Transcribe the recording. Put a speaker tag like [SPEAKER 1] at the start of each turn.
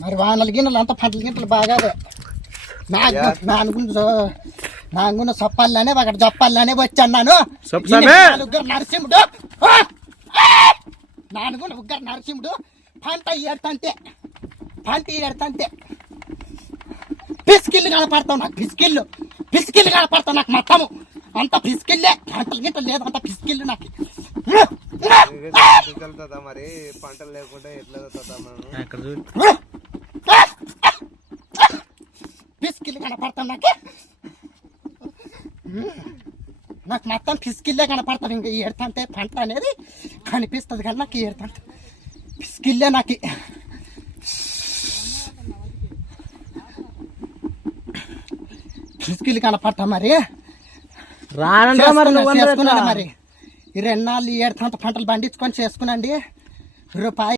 [SPEAKER 1] మరి వానలు గిన్నెలు అంతా పంటలు గింటలు బాగా నాకు నానుగుండు సొప్పాలనే అక్కడ చెప్పాలనే వచ్చాను
[SPEAKER 2] సామే.
[SPEAKER 1] ఉగ్గర నరసింహుడు! నానుగుండు ఉగ్గర నరసింహుడు. పంట ఏడుతంతే పంట ఏడుతంతే పిసికిల్లు కనపడతావు నాకు పిసికిల్లు. పిసికిల్లు కనపడతావు నాకు మొత్తము. అంత పిసికిల్లే పంటలు గింటలు లేదు అంత పిసికిల్లు నాకు.
[SPEAKER 3] మరి పంటలు లేకుంటే ఎట్లా వెళ్తుందా మనం
[SPEAKER 2] అక్కడ చూడు
[SPEAKER 1] పిసికిల్లు కనపడతాం నాకు నాకు మొత్తం పిసికిల్లే కనపడతాం ఇంకా ఏడుతంటే పంట అనేది కనిపిస్తుంది కానీ నాకు ఏడుతంటే పిసికిల్లే నాకు. పిసికిల్లు కనపడతా మరి? మరి ఈ రెండు నాలుగు ఏడుతంత పంటలు పండించుకొని చేసుకునండి రూపాయి